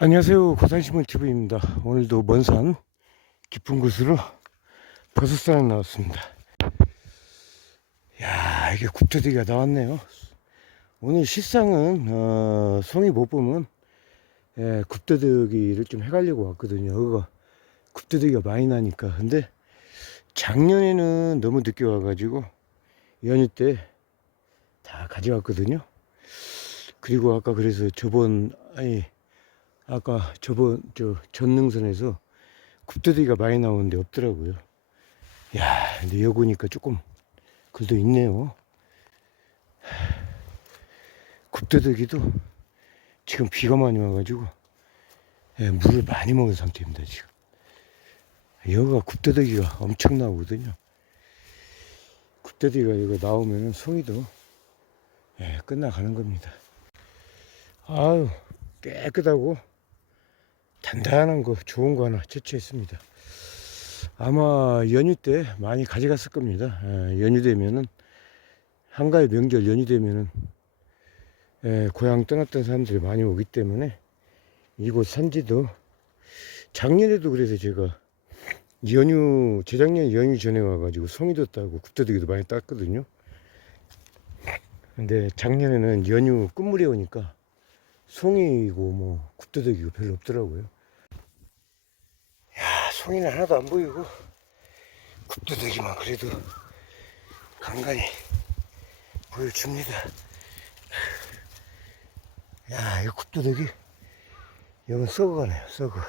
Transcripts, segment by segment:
안녕하세요. 고산신문 TV입니다. 오늘도 먼 산 깊은 곳으로 버섯 산에 나왔습니다. 야 이게 굽토대기가 나왔네요. 오늘 실상은 어, 송이 못 보면 예, 굽토대기를 좀 해가려고 왔거든요. 여기가 굽토대기가 많이 나니까. 근데 작년에는 너무 늦게 와가지고 연휴 때 다 가져왔거든요. 그리고 아까 그래서 저번 아니 아까 저번 저 전능선에서 굽더기가 많이 나오는데 없더라고요. 야, 근데 여기 오니까 조금 글도 있네요. 굽더기도 지금 비가 많이 와가지고 예, 물을 많이 먹은 상태입니다 지금. 여기가 굽더기가 엄청 나오거든요. 굽더기가 이거 나오면은 송이도 예, 끝나가는 겁니다. 아유 깨끗하고 단단한 거 좋은 거 하나 채취했습니다. 아마 연휴 때 많이 가져갔을 겁니다. 예, 연휴 되면은 한가위 명절 연휴 되면은 예, 고향 떠났던 사람들이 많이 오기 때문에 이곳 산지도 작년에도 그래서 제가 연휴 재작년 연휴 전에 와가지고 송이도 따고 굽더기도 많이 땄거든요. 근데 작년에는 연휴 끝물에 오니까 송이고 뭐 굽더기고 별로 없더라고요. 야 송이는 하나도 안 보이고 굽더기만 그래도 간간히 보여줍니다. 야 이거 굽더기 이건 썩어가네요 썩어.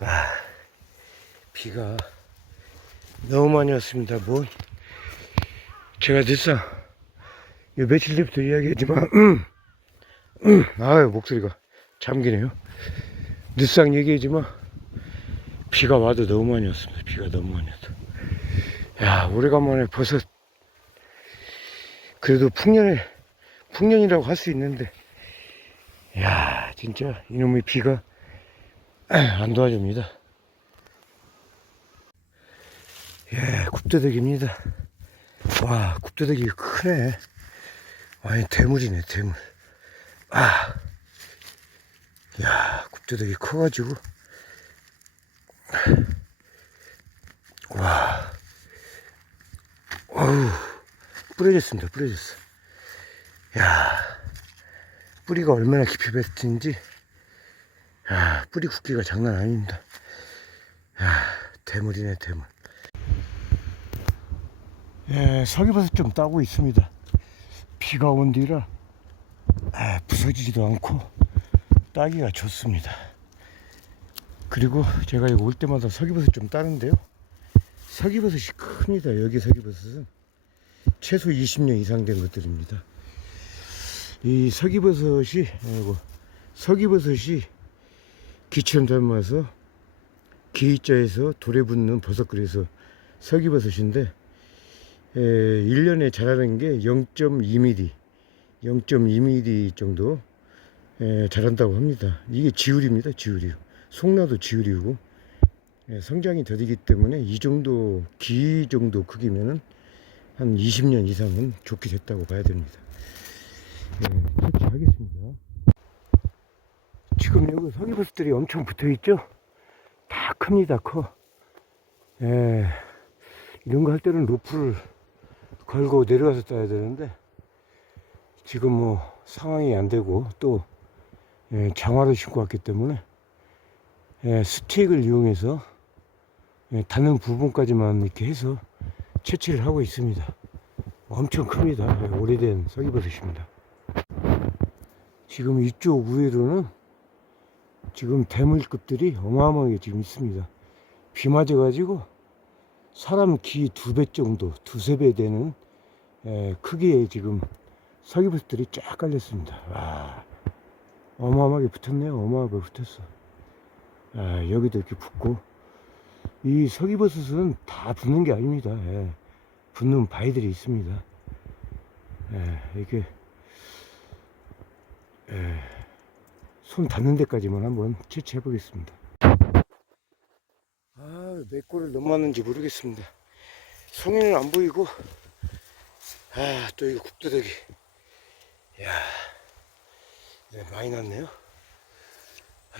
아 비가 너무 많이 왔습니다. 뭐 제가 늘상 요 며칠 전부터 이야기했지만 음, 음, 아유 목소리가 잠기네요. 늦상 얘기했지만 비가 와도 너무 많이 왔습니다. 비가 너무 많이 왔다. 야 오래간만에 버섯 그래도 풍년에 풍년이라고 할 수 있는데 야 진짜 이놈의 비가 안 도와줍니다. 예, 굽더덕입니다. 와, 굽더덕이 크네. 아니, 대물이네, 대물. 아, 야, 굽더덕이 커가지고. 와, 어우, 뿌려졌습니다, 뿌려졌어. 야, 뿌리가 얼마나 깊이 뱉은지. 야, 뿌리 굵기가 장난 아닙니다. 야, 대물이네, 대물. 예, 서기버섯 좀 따고 있습니다. 비가 온 뒤라 아, 부서지지도 않고 따기가 좋습니다. 그리고 제가 여기 올 때마다 서기버섯 좀 따는데요. 서기버섯이 큽니다. 여기 서기버섯은 최소 20년 이상 된 것들입니다. 이 서기버섯이 아이고, 서기버섯이 기처럼 닮아서 기자에서 돌에 붙는 버섯 그래서 서기버섯인데 에, 1년에 자라는 게 0.2mm, 0.2mm 정도 에, 자란다고 합니다. 이게 지울입니다, 지울이. 송나도 지울이고 에, 성장이 더디기 때문에 이 정도 기 정도 크기면은 한 20년 이상은 좋게 됐다고 봐야 됩니다. 예, 채취하겠습니다. 지금 여기 서기버섯들이 엄청 붙어 있죠? 다 큽니다, 커. 예, 이런 거 할 때는 로프를 걸고 내려가서 따야 되는데 지금 뭐 상황이 안 되고 또 예, 장화를 신고 왔기 때문에 예, 스틱을 이용해서 예, 닿는 부분까지만 이렇게 해서 채취를 하고 있습니다. 엄청 큽니다. 예, 오래된 서기버섯입니다. 지금 이쪽 위로는 지금 대물급들이 어마어마하게 지금 있습니다. 비 맞아가지고 사람 키 두 배 정도, 두세 배 되는 에, 크기의 지금 서기버섯들이 쫙 깔렸습니다. 와, 어마어마하게 붙었네요. 어마어마하게 붙었어. 아, 여기도 이렇게 붙고 이 서기버섯은 다 붙는 게 아닙니다. 예, 붙는 바위들이 있습니다. 예, 이렇게 예, 손 닿는 데까지만 한번 채취해 보겠습니다. 몇 골을 넘었는지 모르겠습니다. 송이는 안 보이고, 아, 또 이거 국도대기. 야 네, 많이 났네요. 아,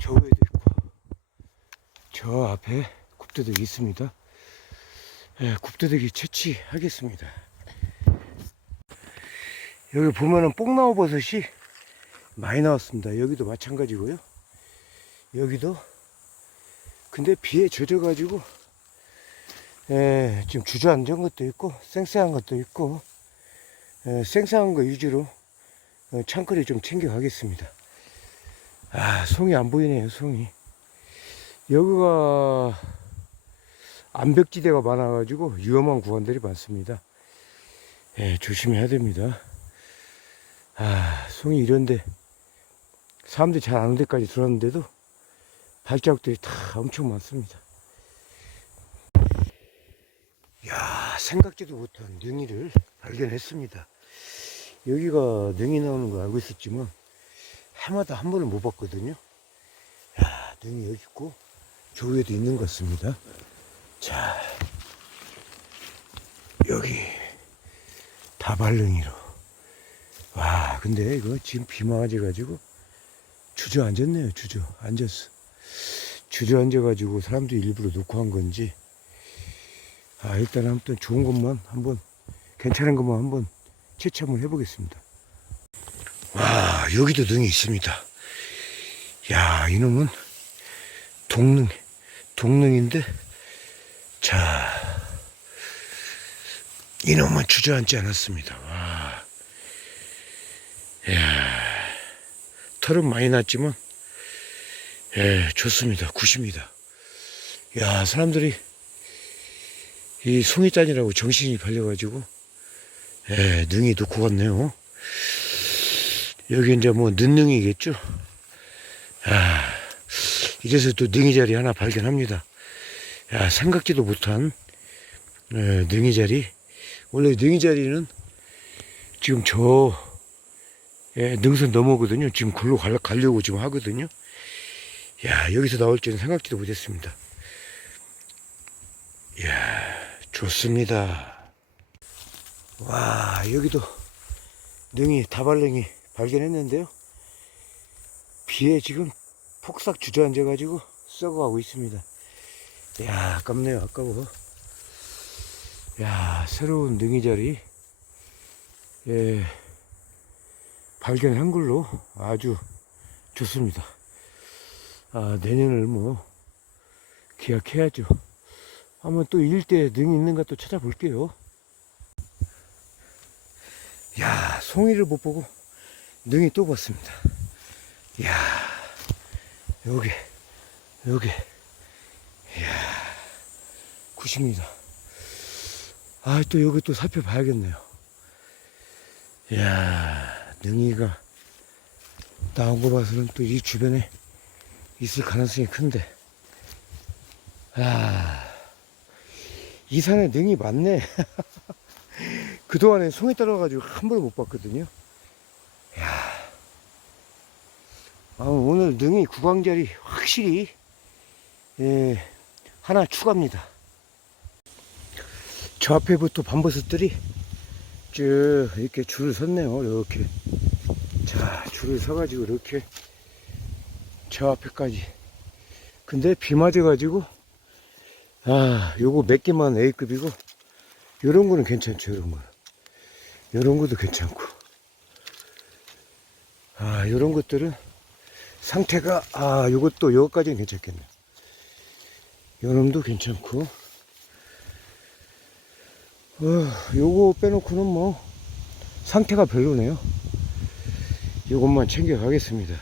저 위에도 있고, 저 앞에 국도대기 있습니다. 예, 국도대기 채취하겠습니다. 여기 보면은 뽕나무 버섯이 많이 나왔습니다. 여기도 마찬가지고요. 여기도 근데 비에 젖어가지고 예, 지금 주저앉은 것도 있고 쌩쌩한 것도 있고 예, 쌩쌩한 거 위주로 어, 창거리 좀 챙겨가겠습니다. 아 송이 안 보이네요 송이 여기가 암벽지대가 많아가지고 위험한 구간들이 많습니다. 예, 조심해야 됩니다. 아 송이 이런데 사람들이 잘 아는 데까지 들어왔는데도 발자국들이 다 엄청 많습니다. 야 생각지도 못한 능이를 발견했습니다. 여기가 능이 나오는 거 알고 있었지만 해마다 한 번을 못 봤거든요. 야 능이 여기 있고 저 위에도 있는 것 같습니다. 자 여기 다발능이로 와 근데 이거 지금 비 맞아가지고 주저앉았네요 주저 앉았어 주저앉아가지고 사람들이 일부러 놓고 한 건지 아 일단 아무튼 좋은 것만 한번 괜찮은 것만 한번 채취 한번 해보겠습니다. 와 여기도 능이 있습니다. 야 이놈은 동능 동능인데 자 이놈은 주저앉지 않았습니다. 와야 털은 많이 났지만 예, 좋습니다. 굿입니다. 야, 사람들이 이 송이 짠이라고 정신이 팔려가지고 예, 능이 놓고 갔네요. 여기 이제 뭐 는능이겠죠. 아, 이래서 또 능이 자리 하나 발견합니다. 야, 생각지도 못한 예, 능이 자리. 원래 능이 자리는 지금 저 예, 능선 넘어거든요. 지금 글로 갈- 가려고 지금 하거든요. 야, 여기서 나올 줄은 생각지도 못했습니다. 이야, 좋습니다. 와, 여기도 능이, 다발능이 발견했는데요. 비에 지금 폭삭 주저앉아가지고 썩어가고 있습니다. 야, 아깝네요, 아까워. 야, 새로운 능이 자리. 예, 발견한 걸로 아주 좋습니다. 아, 내년을 뭐 기약해야죠. 한번 또 일대 능이 있는가 또 찾아볼게요. 야, 송이를 못 보고 능이 또 봤습니다. 야, 여기, 여기, 야, 굿입니다. 아, 또 여기 또 살펴봐야겠네요. 야, 능이가 나온 거 봐서는 또 이 주변에 있을 가능성이 큰데. 아, 이 산에 능이 많네. 그동안에 송이 떨어가지고 한 번을 못 봤거든요. 야, 아, 오늘 능이 구강자리 확실히, 예, 하나 추가입니다. 저 앞에부터 밤버섯들이 쭉 이렇게 줄을 섰네요. 이렇게. 자, 줄을 서가지고 이렇게 저 앞에까지. 근데 비 맞아가지고, 아, 요거 몇 개만 A급이고, 요런 거는 괜찮죠, 요런 거는. 요런 것도 괜찮고. 아, 요런 것들은 상태가, 아, 요것도, 요거까지는 괜찮겠네. 요놈도 괜찮고. 어, 요거 빼놓고는 뭐, 상태가 별로네요. 요것만 챙겨 가겠습니다.